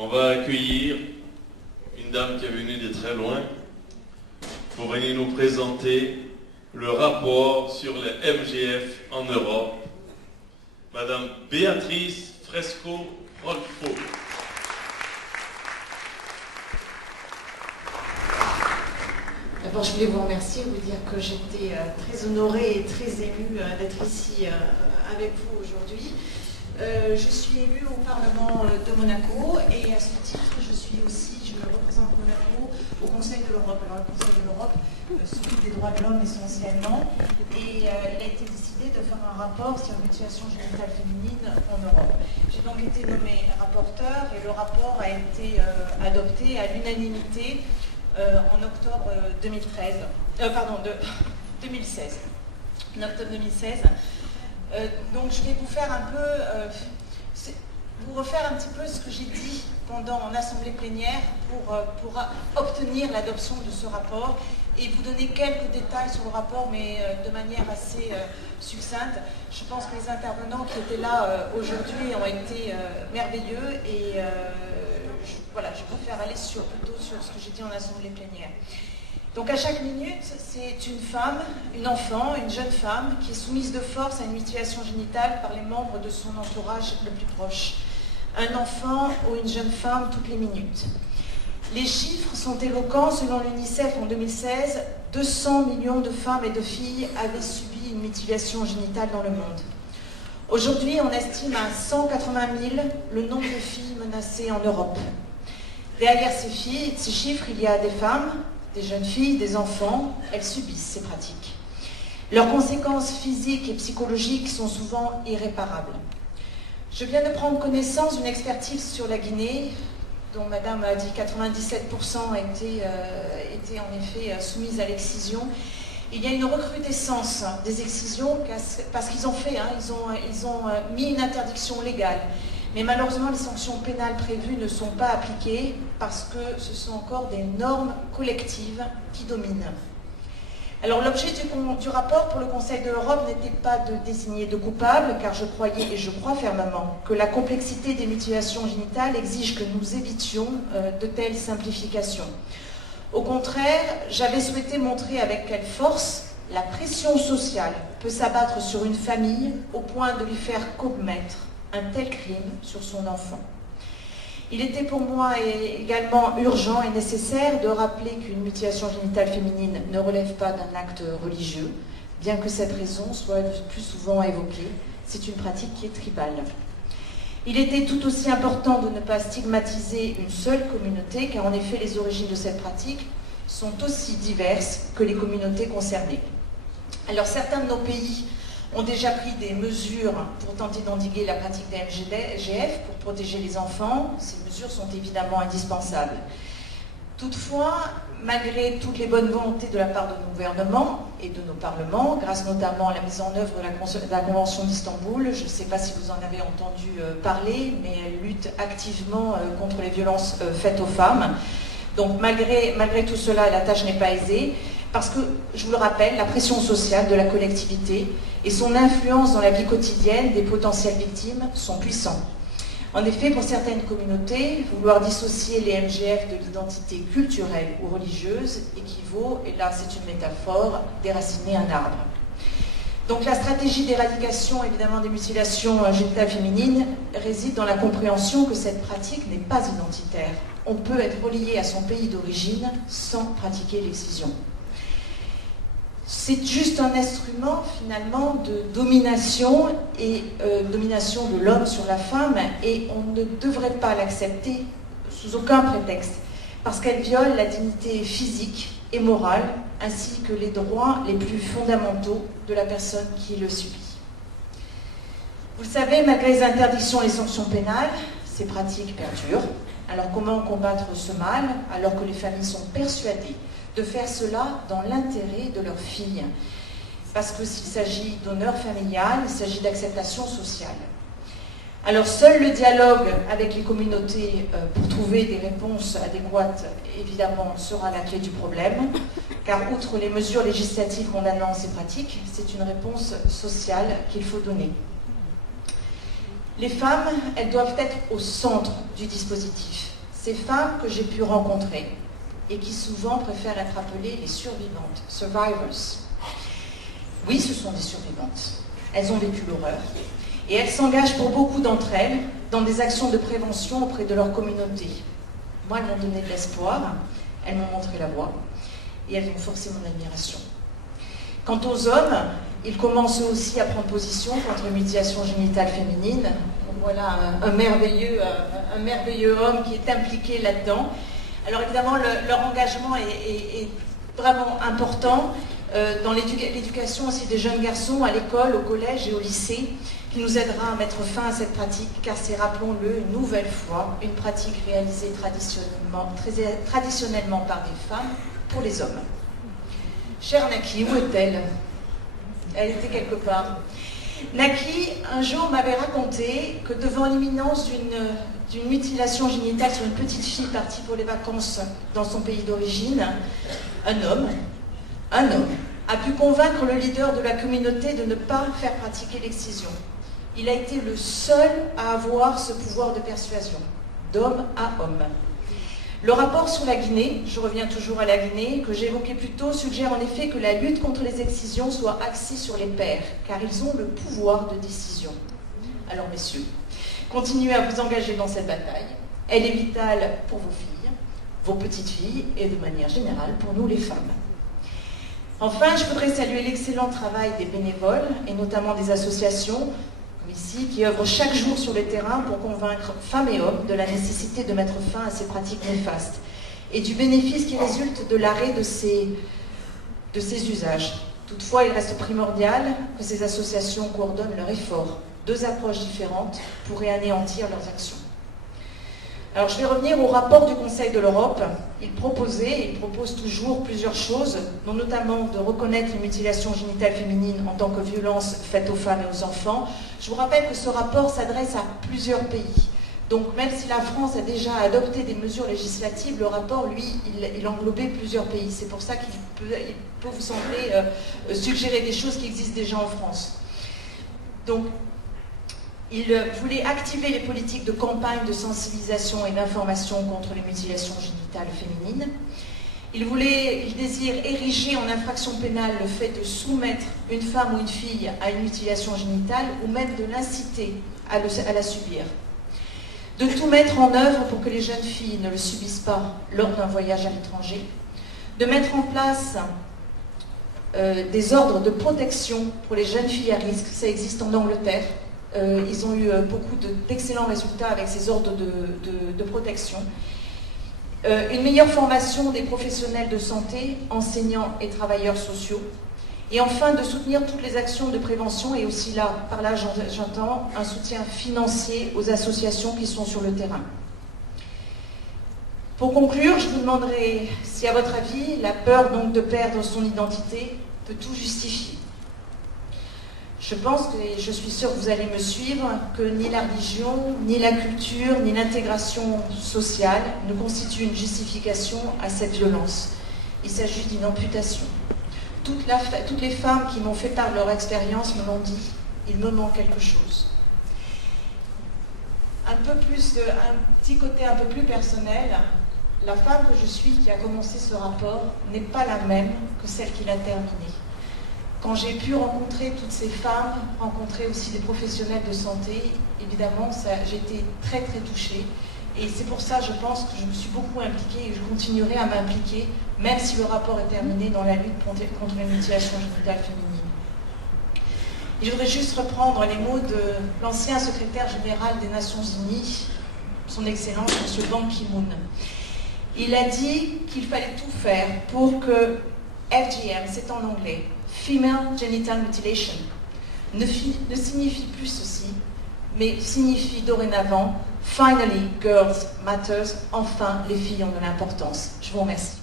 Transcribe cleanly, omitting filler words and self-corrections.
On va accueillir une dame qui est venue de très loin pour venir nous présenter le rapport sur les MGF en Europe. Madame Béatrice Fresco-Rolfo. D'abord, je voulais vous remercier, vous dire que j'étais très honorée et très émue d'être ici avec vous aujourd'hui. Je suis élue au Parlement de Monaco et à ce titre, je représente Monaco au Conseil de l'Europe. Alors, le Conseil de l'Europe s'occupe des droits de l'homme essentiellement et il a été décidé de faire un rapport sur la mutilation génitale féminine en Europe. J'ai donc été nommée rapporteur et le rapport a été adopté à l'unanimité en octobre 2016. En octobre 2016. Donc je vais vous faire vous refaire un petit peu ce que j'ai dit en assemblée plénière pour obtenir l'adoption de ce rapport et vous donner quelques détails sur le rapport, mais de manière assez succincte. Je pense que les intervenants qui étaient là aujourd'hui ont été merveilleux et je préfère aller plutôt sur ce que j'ai dit en assemblée plénière. Donc à chaque minute, c'est une femme, une enfant, une jeune femme qui est soumise de force à une mutilation génitale par les membres de son entourage le plus proche. Un enfant ou une jeune femme toutes les minutes. Les chiffres sont éloquents. Selon l'UNICEF en 2016, 200 millions de femmes et de filles avaient subi une mutilation génitale dans le monde. Aujourd'hui, on estime à 180 000 le nombre de filles menacées en Europe. Derrière ces chiffres, il y a des femmes, des jeunes filles, des enfants. Elles subissent ces pratiques. Leurs conséquences physiques et psychologiques sont souvent irréparables. Je viens de prendre connaissance d'une expertise sur la Guinée, dont Madame a dit 97% étaient en effet soumises à l'excision. Il y a une recrudescence des excisions parce qu'ils ont ils ont mis une interdiction légale. Mais malheureusement, les sanctions pénales prévues ne sont pas appliquées parce que ce sont encore des normes collectives qui dominent. Alors l'objet du rapport pour le Conseil de l'Europe n'était pas de désigner de coupables, car je croyais et je crois fermement que la complexité des mutilations génitales exige que nous évitions de telles simplifications. Au contraire, j'avais souhaité montrer avec quelle force la pression sociale peut s'abattre sur une famille au point de lui faire commettre un tel crime sur son enfant. Il était pour moi également urgent et nécessaire de rappeler qu'une mutilation génitale féminine ne relève pas d'un acte religieux, bien que cette raison soit le plus souvent évoquée. C'est une pratique qui est tribale. Il était tout aussi important de ne pas stigmatiser une seule communauté, car en effet les origines de cette pratique sont aussi diverses que les communautés concernées. Alors certains de nos pays ont déjà pris des mesures pour tenter d'endiguer la pratique des MGF pour protéger les enfants. Ces mesures sont évidemment indispensables. Toutefois, malgré toutes les bonnes volontés de la part de nos gouvernements et de nos parlements, grâce notamment à la mise en œuvre de la Convention d'Istanbul, je ne sais pas si vous en avez entendu parler, mais elle lutte activement contre les violences faites aux femmes. Donc malgré tout cela, la tâche n'est pas aisée. Parce que, je vous le rappelle, la pression sociale de la collectivité et son influence dans la vie quotidienne des potentielles victimes sont puissants. En effet, pour certaines communautés, vouloir dissocier les MGF de l'identité culturelle ou religieuse équivaut, et là c'est une métaphore, déraciner un arbre. Donc la stratégie d'éradication évidemment des mutilations génitales féminines réside dans la compréhension que cette pratique n'est pas identitaire. On peut être relié à son pays d'origine sans pratiquer l'excision. C'est juste un instrument finalement de domination et domination de l'homme sur la femme, et on ne devrait pas l'accepter sous aucun prétexte parce qu'elle viole la dignité physique et morale ainsi que les droits les plus fondamentaux de la personne qui le subit. Vous le savez, malgré les interdictions et les sanctions pénales, ces pratiques perdurent. Alors comment combattre ce mal alors que les familles sont persuadées de faire cela dans l'intérêt de leurs filles? Parce que s'il s'agit d'honneur familial, il s'agit d'acceptation sociale. Alors seul le dialogue avec les communautés pour trouver des réponses adéquates, évidemment, sera la clé du problème, car outre les mesures législatives condamnant ces pratiques, c'est une réponse sociale qu'il faut donner. Les femmes, elles doivent être au centre du dispositif. Ces femmes que j'ai pu rencontrer et qui souvent préfèrent être appelées les survivantes, survivors. Oui, ce sont des survivantes. Elles ont vécu l'horreur et elles s'engagent pour beaucoup d'entre elles dans des actions de prévention auprès de leur communauté. Moi, elles m'ont donné de l'espoir, elles m'ont montré la voie et elles ont forcé mon admiration. Quant aux hommes, ils commencent eux aussi à prendre position contre les mutilations génitales féminines. Voilà un merveilleux homme qui est impliqué là-dedans. Alors évidemment, leur engagement est vraiment important dans l'éducation aussi des jeunes garçons à l'école, au collège et au lycée, qui nous aidera à mettre fin à cette pratique, car c'est, rappelons-le, une nouvelle fois, une pratique réalisée traditionnellement par des femmes pour les hommes. Chère Naki, où est-elle? Elle était quelque part. Naki, un jour, m'avait raconté que devant l'imminence d'une mutilation génitale sur une petite fille partie pour les vacances dans son pays d'origine, un homme a pu convaincre le leader de la communauté de ne pas faire pratiquer l'excision. Il a été le seul à avoir ce pouvoir de persuasion, d'homme à homme. Le rapport sur la Guinée, je reviens toujours à la Guinée, que j'évoquais plus tôt, suggère en effet que la lutte contre les excisions soit axée sur les pères, car ils ont le pouvoir de décision. Alors messieurs, continuez à vous engager dans cette bataille. Elle est vitale pour vos filles, vos petites filles, et de manière générale pour nous les femmes. Enfin, je voudrais saluer l'excellent travail des bénévoles, et notamment des associations, ici, qui œuvrent chaque jour sur le terrain pour convaincre femmes et hommes de la nécessité de mettre fin à ces pratiques néfastes et du bénéfice qui résulte de l'arrêt de ces usages. Toutefois, il reste primordial que ces associations coordonnent leurs efforts. Deux approches différentes pourraient anéantir leurs actions. Alors, je vais revenir au rapport du Conseil de l'Europe. Il propose toujours plusieurs choses, dont notamment de reconnaître les mutilations génitales féminines en tant que violence faite aux femmes et aux enfants. Je vous rappelle que ce rapport s'adresse à plusieurs pays. Donc, même si la France a déjà adopté des mesures législatives, le rapport, lui, il englobait plusieurs pays. C'est pour ça qu'il peut vous sembler suggérer des choses qui existent déjà en France. Donc, il voulait activer les politiques de campagne de sensibilisation et d'information contre les mutilations génitales féminines. Il désire ériger en infraction pénale le fait de soumettre une femme ou une fille à une mutilation génitale ou même de l'inciter à la subir. De tout mettre en œuvre pour que les jeunes filles ne le subissent pas lors d'un voyage à l'étranger. De mettre en place des ordres de protection pour les jeunes filles à risque. Ça existe en Angleterre. Ils ont eu beaucoup d'excellents résultats avec ces ordres de protection. Une meilleure formation des professionnels de santé, enseignants et travailleurs sociaux. Et enfin, de soutenir toutes les actions de prévention et aussi par là j'entends un soutien financier aux associations qui sont sur le terrain. Pour conclure, je vous demanderai si, à votre avis, la peur donc de perdre son identité peut tout justifier. Je pense, et je suis sûre que vous allez me suivre, que ni la religion, ni la culture, ni l'intégration sociale ne constituent une justification à cette violence. Il s'agit d'une amputation. Toutes les femmes qui m'ont fait part de leur expérience me l'ont dit, il me manque quelque chose. Un petit côté un peu plus personnel, la femme que je suis qui a commencé ce rapport n'est pas la même que celle qui l'a terminé. Quand j'ai pu rencontrer toutes ces femmes, rencontrer aussi des professionnels de santé, évidemment, j'ai été très très touchée. Et c'est pour ça, je pense, que je me suis beaucoup impliquée et je continuerai à m'impliquer, même si le rapport est terminé, dans la lutte contre les mutilations génitales féminines. Et je voudrais juste reprendre les mots de l'ancien secrétaire général des Nations Unies, son Excellence, M. Ban Ki-moon. Il a dit qu'il fallait tout faire pour que FGM, c'est en anglais, Female Genital Mutilation, ne signifie plus ceci, mais signifie dorénavant Finally Girls Matters, enfin les filles ont de l'importance. Je vous remercie.